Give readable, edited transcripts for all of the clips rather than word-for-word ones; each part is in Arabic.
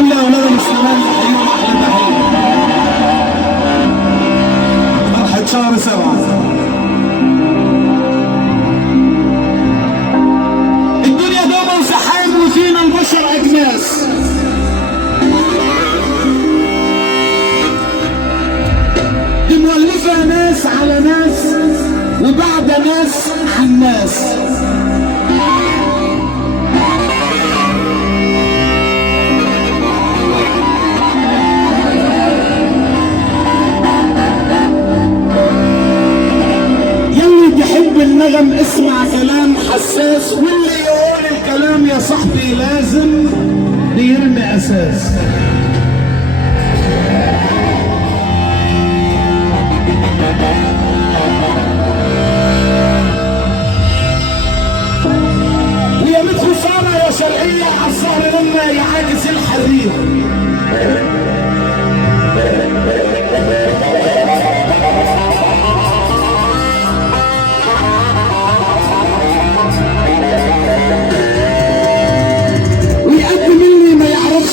كل اولاد المسلمين ايوه احلى تحيه. فرحه شهر 7. الدنيا دوما سحاب وفينا البشر اجناس. دي مولفه ناس على ناس وبعد ناس عن ناس. النغم اسمع كلام حساس، واللي يقول الكلام يا صاحبي لازم بيرمي اساس. ويا ميت خساره يا شرقيه على الظهر لما يعاكس الحرير.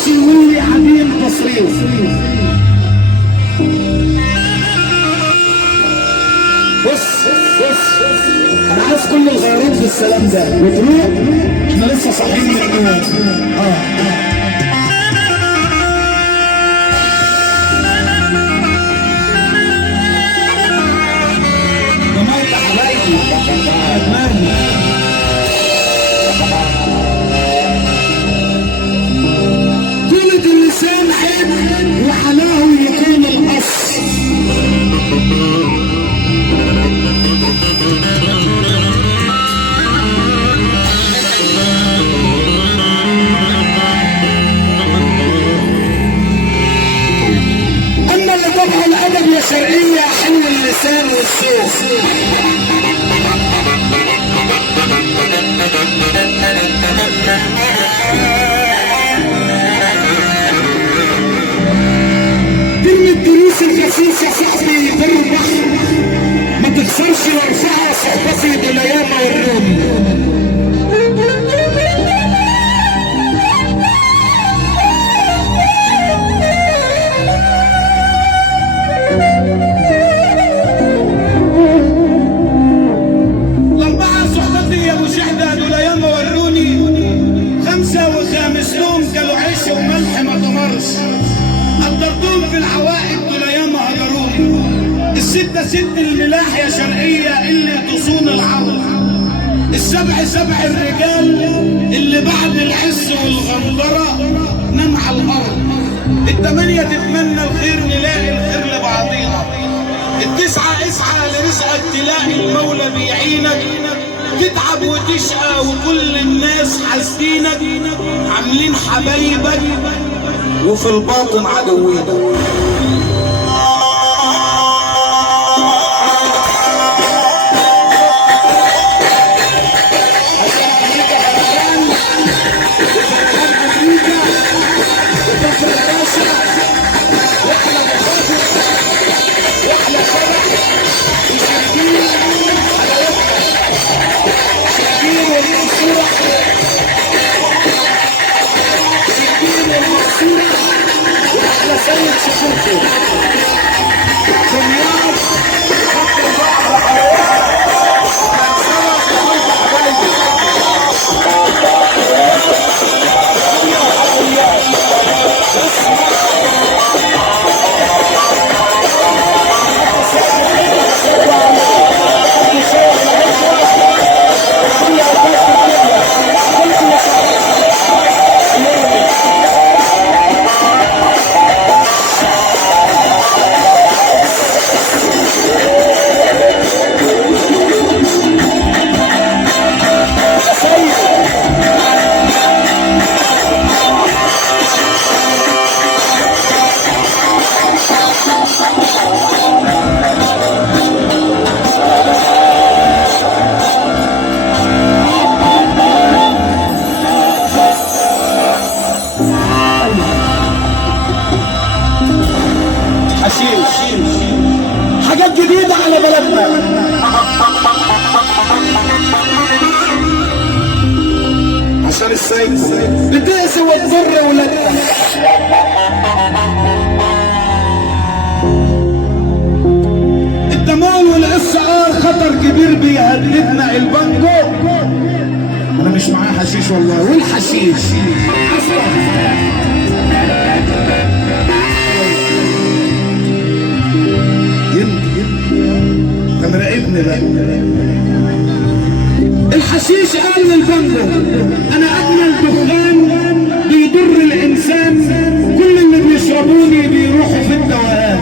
واللي عديم تصريف. بص انا عايز كل الغيارات في السلام ده وتروح. احنا لسه صاحيين من النوم. جماعة حبايبي عدماني اللسان عيب وحلاه يكون الأصل. أما اللي طبع الأدب يا شرقية حلو اللسان والصوت. الدروس الخسيس يا صاحبي تربح ما تخسرش وارفعها صحبتي بالايام والروم. الاربعه صحبتي يا ابو شحده دول ايام وروني. 5 و5 لهم كانوا عيش وملح ما تمرش. قدرتهم في العوائد دول ياما هجروني. ال6 ست الملاح يا شرقية اللي تصون العرض. ال7 7 الرجال اللي بعد العز والغندرة نام على الأرض. ال8 تتمنى الخير نلاقي الخير لبعضينا. ال9 اسعى لرزقك تلاقي المولى بيعينك. تتعب وتشقى وكل الناس حاسدينك. عاملين حبايبك وفي الباطن عدوينا. سيد شكور عشان السيد بتأذي وتضر ولادها. التمول والاسعار خطر كبير بيهددنا. البانجو انا مش معاه حشيش والله، والحشيش كان راقبني بقى. الحشيش قال للبانجو انا اجمل دخان بيضر الانسان، كل اللي بيشربوني بيروحوا في الدوام.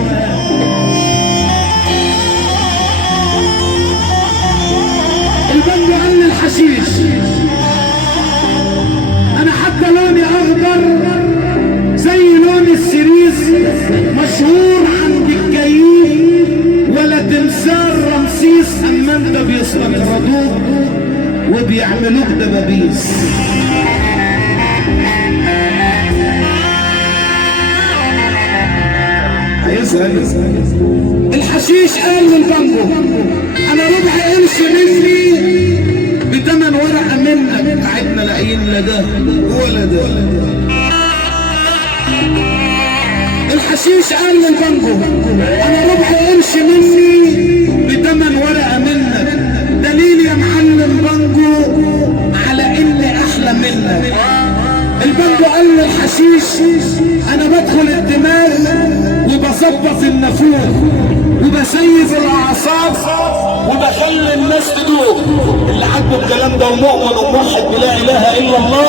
البانجو قال للحشيش انا حتى لوني اخضر زي لون السريس، مشهور عند الكيف ولا تمثال رمسيس، اما انت بيستقردوك وبيعملوك دبابيس. الحشيش قال للبانجو انا ربع قرش مني بتمن ورقه منك. قعدنا لاقيين لا ده ولا ده. الحشيش قال للبانجو انا ربع قرش مني بتمن ورقه منك، دليل يا معلم بانجو على اني احلى منك. البانجو قال للحشيش انا بدخل الدماغ وبظبط النافوخ وبسيف الاعصاب وبخلي الناس تدوق. اللي عاجبه الكلام ده ومؤمن وموحد بلا اله الا الله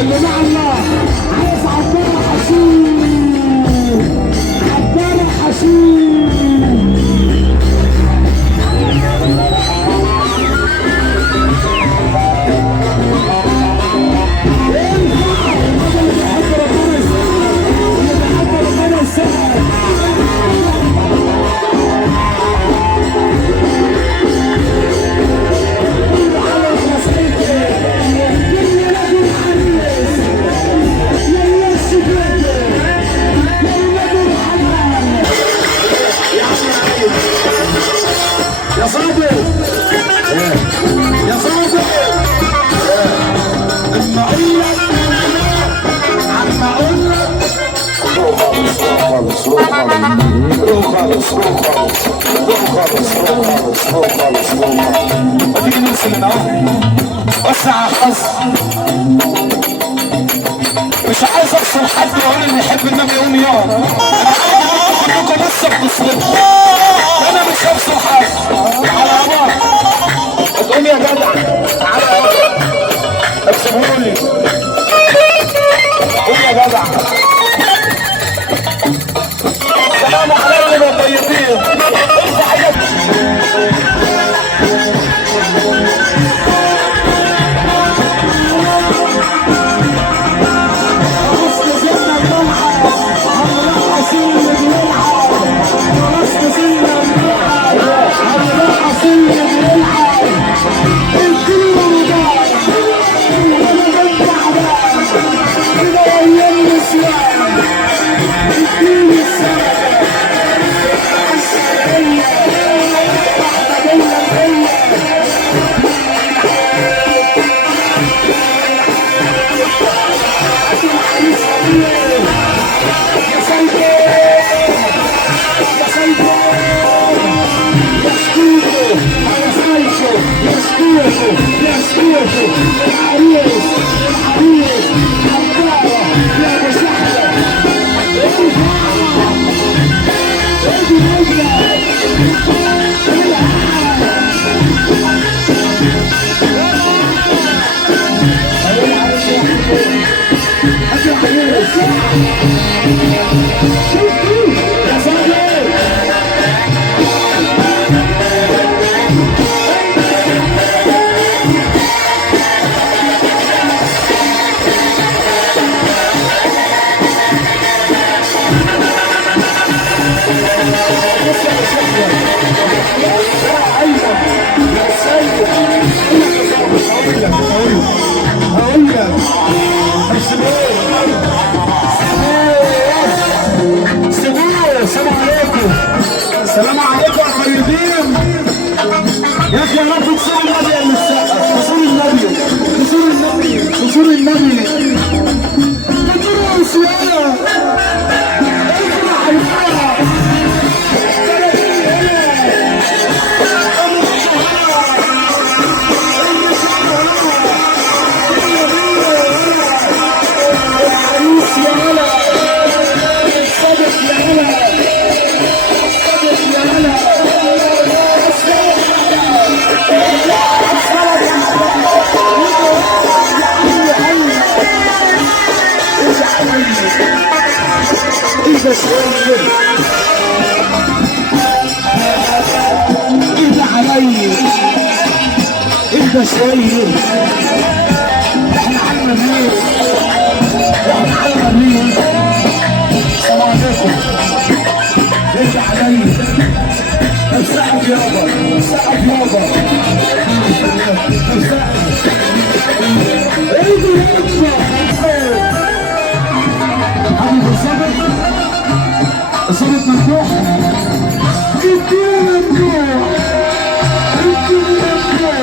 اللي مع الله عايز عبارة حشيش، عبارة حشيش. يا صاحبي يا صاحبي اما اقول لك عم اقول لك روح خالص روح خالص روح خالص روح خالص روح خالص روح خالص روح خالص. ما تيجي نرسم هنا اهو وسع الحظ. مش عايز افصل حد يقول اللي يحب النبي يقوم يقعد. انا كلكم لسه بتصرفوا، انا مش هفصل حد. على بعض تقوم يا جدع على بعض اكسبهولي. قوم يا جدع. السلام عليكم يا طيبين. يا سيد ابويا. سيبوه. السلام عليكم. السلام عليكم يا طيبين. يا اخي يا رب تصور النبي يا مستقبل. تصور النبي. تصور النبي. تصور النبي. تصور السؤال. اهدى شوية. احنا عنا مين؟ احنا عنا مين؟ السلام عليكم. اهدى علي. سقف يابا. سقف يابا. اهدى يابا. حبيبي الصبر. الصبر مفتوح. ادينا مفتوح. ادينا مفتوح.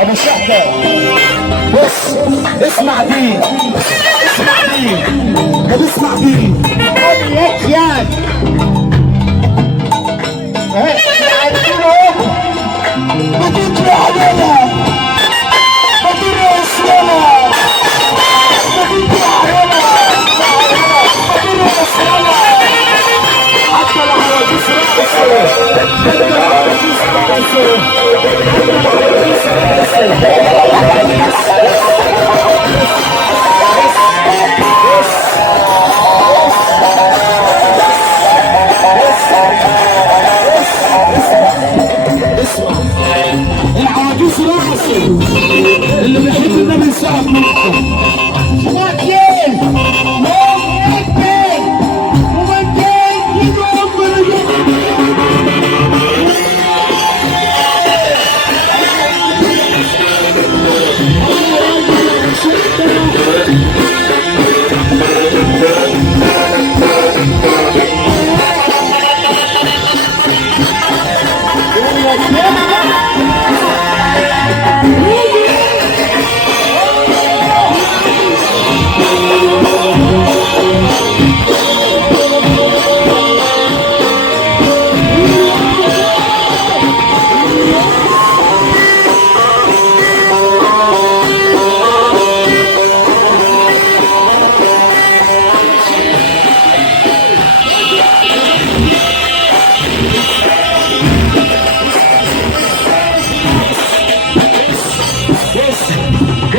ابو شحته. بص اسمع دي. اسمع دي. طب اسمع دي. لك ياك. احنا عندنا ما تطلع علينا. ما تطلع السلامة. ما تطلع علينا. ما تطلع السلامة. حتى لو على جسر راسه. حتى لو على جسر راسه. العواجيز رقصوا. اللي بيحب النبي يسقف منكم.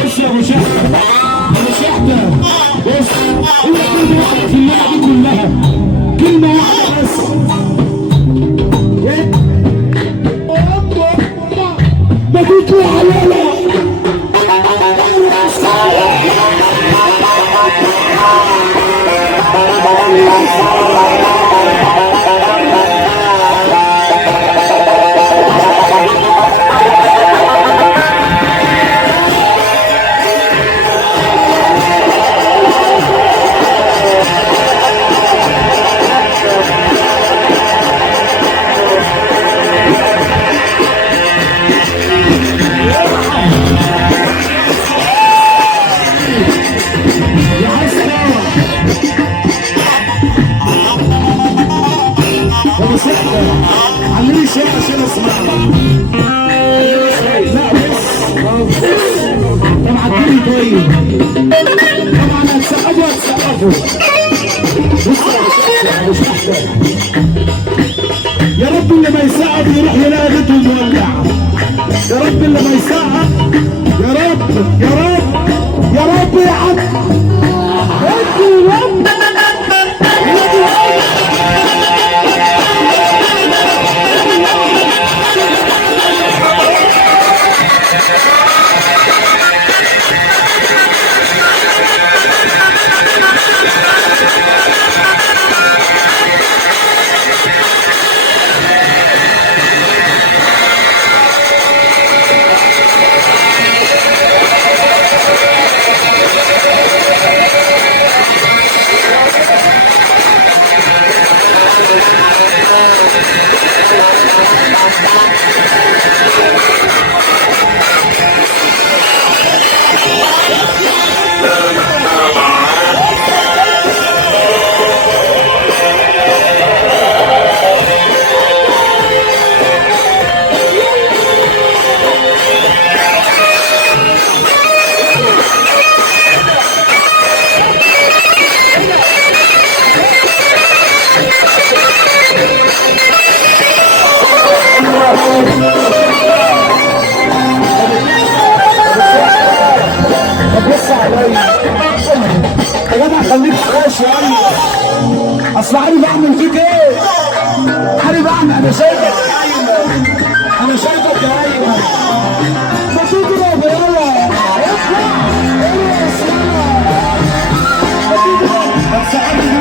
بص يا ابو شحته. ابو شحته. بص هي كلمه واحده في اللعبه كلها. كلمه واحده بس. ما تطلع علينا. علمني شويه عشان اسمعها. لا بص طب عديني طيب. طبعا هتسقفوا هتسقفوا. بص انا مش محتاج. يا رب اللي ما يسقف يروح يلاقي بيته مولع. يا رب اللي ما يسقف. يا رب يا رب يا رب يا عم. يا رب يا جدع خليك شويه. اصل عارف اعمل فيك ايه؟ عارف اعمل. انا شايفك يا ايمن. انا شايفك يا ايمن. ما تضرب يلا اطلع. ايه اسمع. بس عارف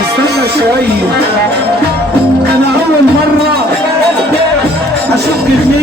استنى شويه. انا اول مره اشك فيك.